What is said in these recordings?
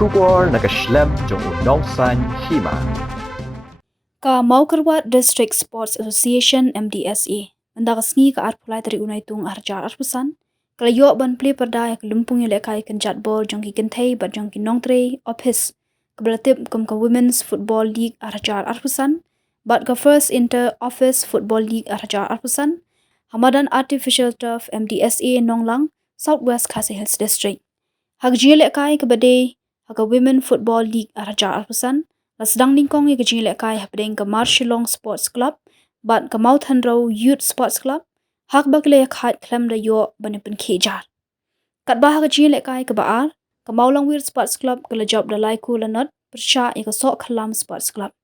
Shubor nakaslem jong unongsan Hima. Mawkyrwat District Sports Association MDSA mendagasngi ka Plie dari unaitung arjar arpusan kalayo ban Pyrda yang lumpung lekai kenjat bol jong ki kentai bat jong ki nongtre office kebelatip ka Women's Football League arjar arpusan bat ka First Inter Office Football League arjar arpusan Hamadan Artificial Turf MDSA Nonglang Southwest Khasi Hills District Hagji lekai kebade ka Women Football League arjar arpusan sedang lingkong yang kecil lekai hapdeng ke Marshallong Sports Club, bat ke Mount Henrow Youth Sports Club, hak bagle khat klam da yo banipun kejar. Kat bah kecil lekai ke Baal, ke Maulang Weir Sports Club ke lejab da laiku lanot, persya yang ke Sok Khalam Sports Club.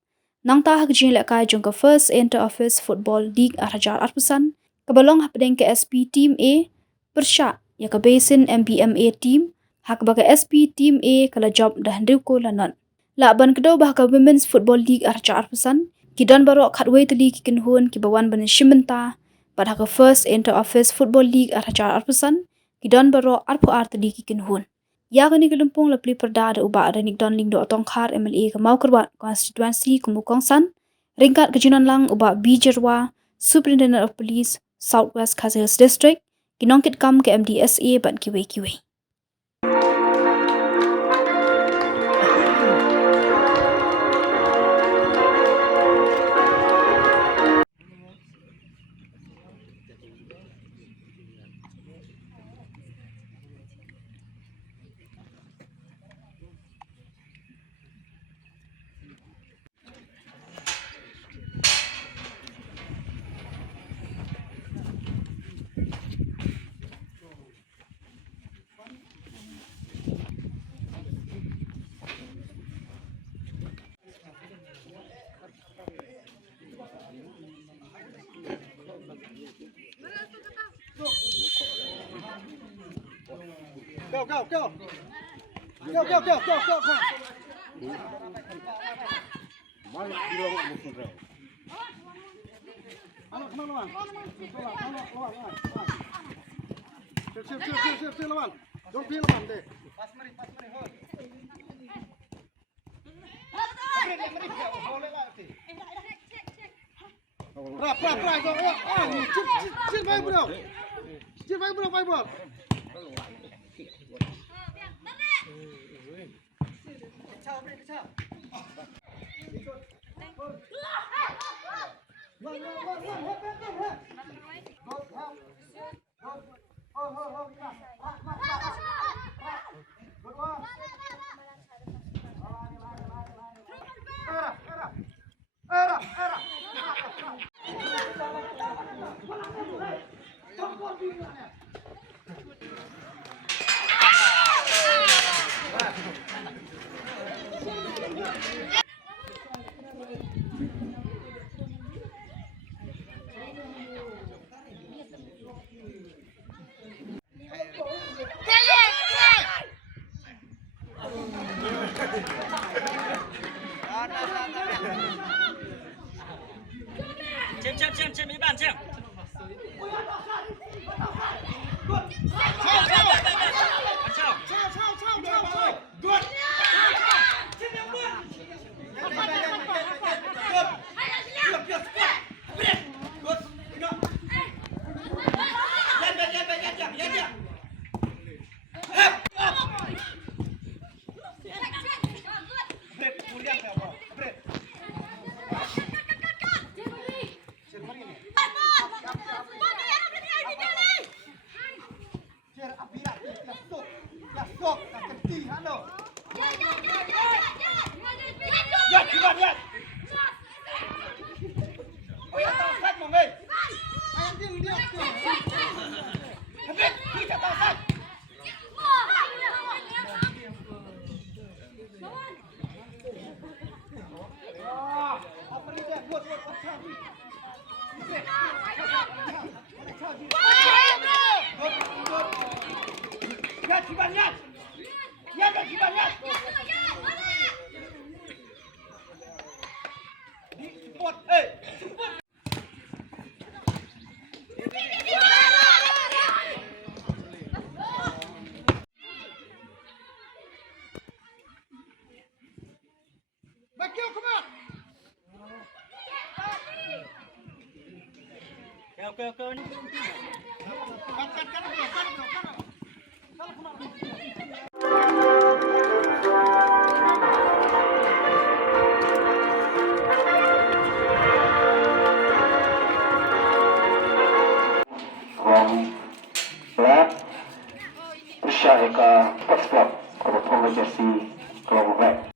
Nang tah kecil lekai jong ke First Inter Office Football League arajar arpusan, ke balong hapdeng ke SP Team A, persya yang ke Basin MBMA Team, hak baga SP Team A ke lejab da hendriku lanot. Laban kedua bah ka Women's Football League arca arpusan, kidan baru khatway teli kikin hun ki bawan banin shimenta, pada ka First Inter Office Football League arca arpusan, kidan baru arpu teli kikin hun. Ya kini kelumpung la Pyrda ada ubah ada nikdan ling do tongkhar MLA ke Mawkyrwat constituency kumukongsan, ringkat kejinan lang ubah Bijerwa, Superintendent of Police, Southwest Khasi Hills District, kinongkit kam ke MDSA ban kiwe-kiwe. Go, go, go. Go, go, go, go, go, go. Chill, lawan. Don't feel lawan deh. Pas mari, hold. Pra, go. Chill, vai, bro. Chill, vai, bro. Cem, 一半cem. Gil, come on. Okay. Black, Usha ka export kalau perlu jadi kalau black.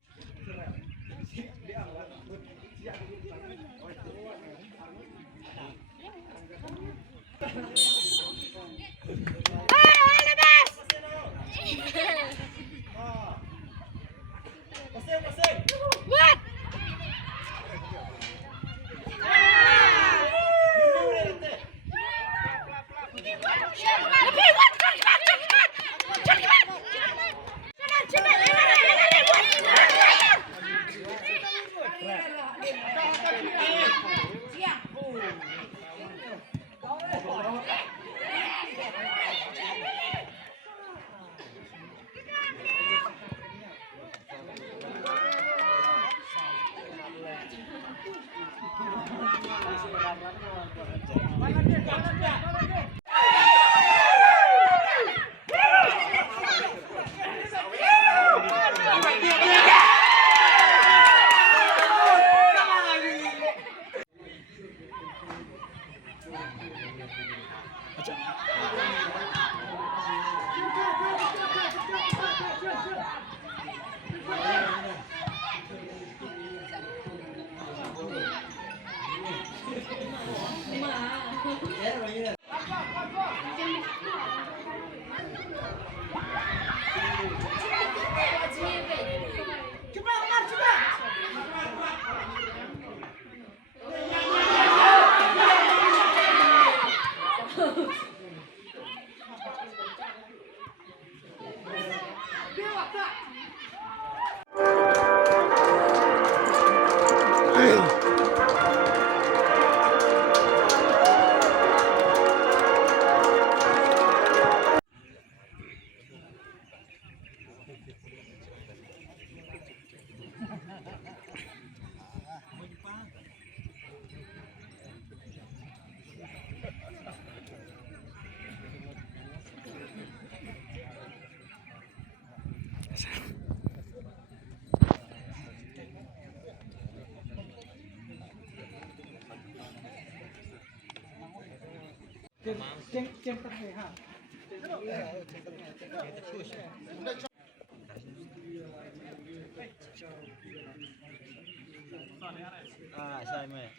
Sai mày.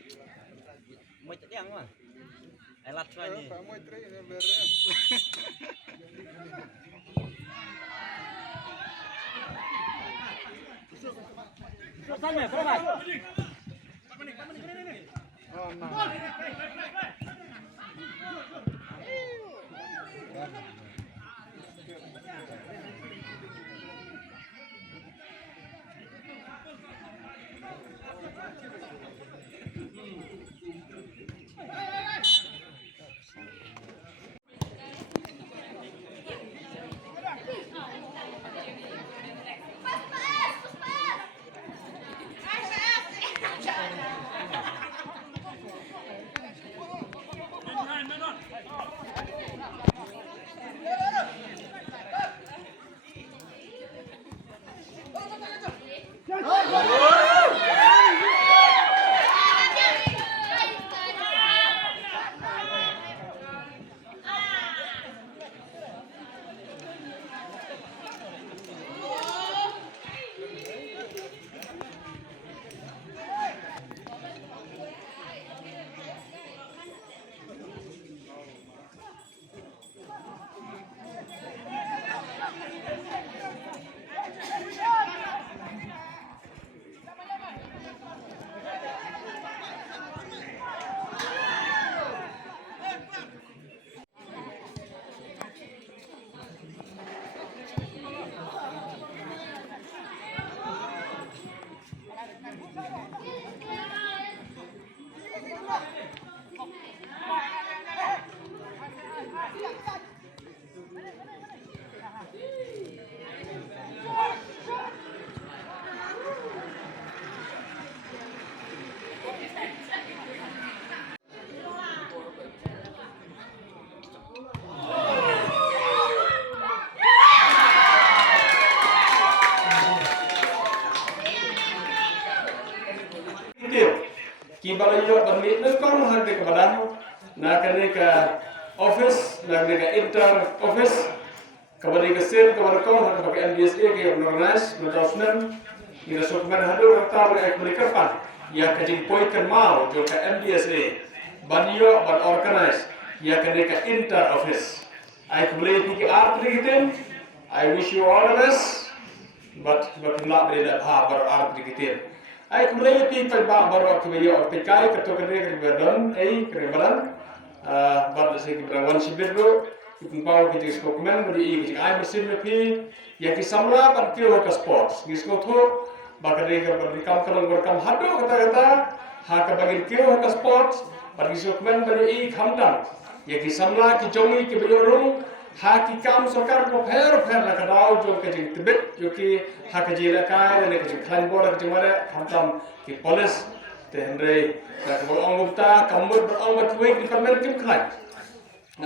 Mới chết đen mà. Ai lật ra nhỉ? Sai mày, phải mày. Kibala yo bermit nukong handi ke badan, nak kene ke office, nak kene ke inter office, kepada ke sel, kepada kong handi pakai MDSA ke organize, menjauhkan, kita sokmen hadu kata boleh berkerpan, ya kajing poikan mau jo ke MDSA, banyo ban organize, ya kene ke inter office. I boleh pergi art digitin, I wish you all the best, but not boleh dah bar art digitin. Ai kumulai ti pagba baro kibayo pikai kato kene kebadon kerebalan bar se kebrawan sibirro ipau ki disko komen beri ki ai mesin pi ya ki samla par ki ho ka sports disko tho bakade ka bar kam kalang berkam hado kata ha ka bagi ki ho ka sports par disko komen beri khamdam ya ki samla ki jongi ki bayo ha ki kam sarkar ko pher na kadao jo ke jing tibet jo ki ha ka jila kai ne ke jing klan bor ke jing mare khamtam ki police te hendre ka ko ongupta kamur ongbat wek di kamen kim klan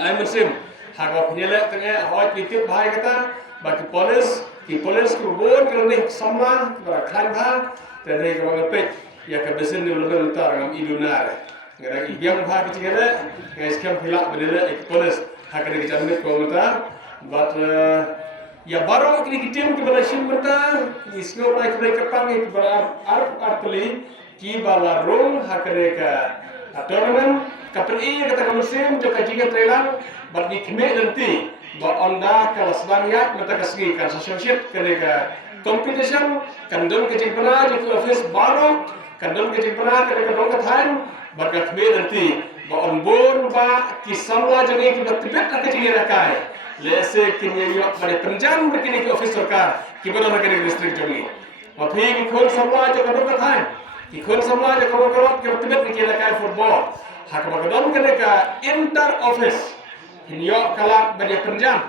ai musim ha ka phile tenge hoy ki tip bhai kata ba ki police ko bon ke ne samla ba klan bha te ne ko ngapet ya ka besen ni lo tar ngam idunare ngara ibyang bha ki tigere guys kam phila bedele ek police hakane ke janmet ko mata but ya baro kini kitim ke bala shim mata isno lai kre ke pang ke bala arpli ki bala rong hakane ka tournament kapri kata musim jo ka jiga trailan but ni kme nanti ba onda ka lasbaniat mata kasgi kan associate kene ka competition kandon ke jimpana jo office baro kandon ke jimpana kene ka dong ka thain but ka kme nanti ba onbon ba kisamla jange ki batibet ka jingira kai lese kinye yo bare penjam berkini ki office sarkar ki bana na kene district jange ma phi ki khol samla jo ka ka thain ki khol samla jo ka ki batibet ki jingira kai football ha ka ba don kene ka inter office kinyo kala bare penjam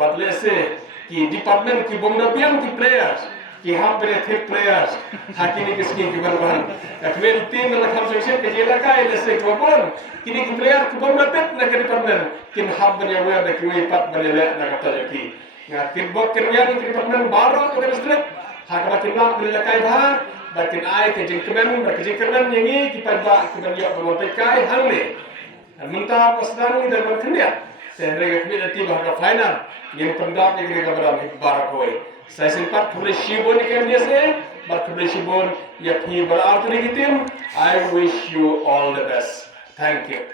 but lese ki department ki bomna biam ki players ki ham bare thick players hakini kiski ki ban akmen team la kham section ke jela kai lese ko bon kini ki player ki bomna pet na ke department kin ham bare wer na ki wi pat bare le na kata ki ya kin bok kin ya ki department baro ke district hakama kin la bare kai bha bakin ai ke jing kemen ba ke jing kemen yangi ki pa ba ki ban yo ba pe kai hang ne munta pasdan ni dan kenya sehingga kita tiba ke final yang pendap yang kita berada di barakoi. Saya sempat tulis shibon ikan biasa, bertulis shibon ya pi berarti legitim. I wish you all the best. Thank you.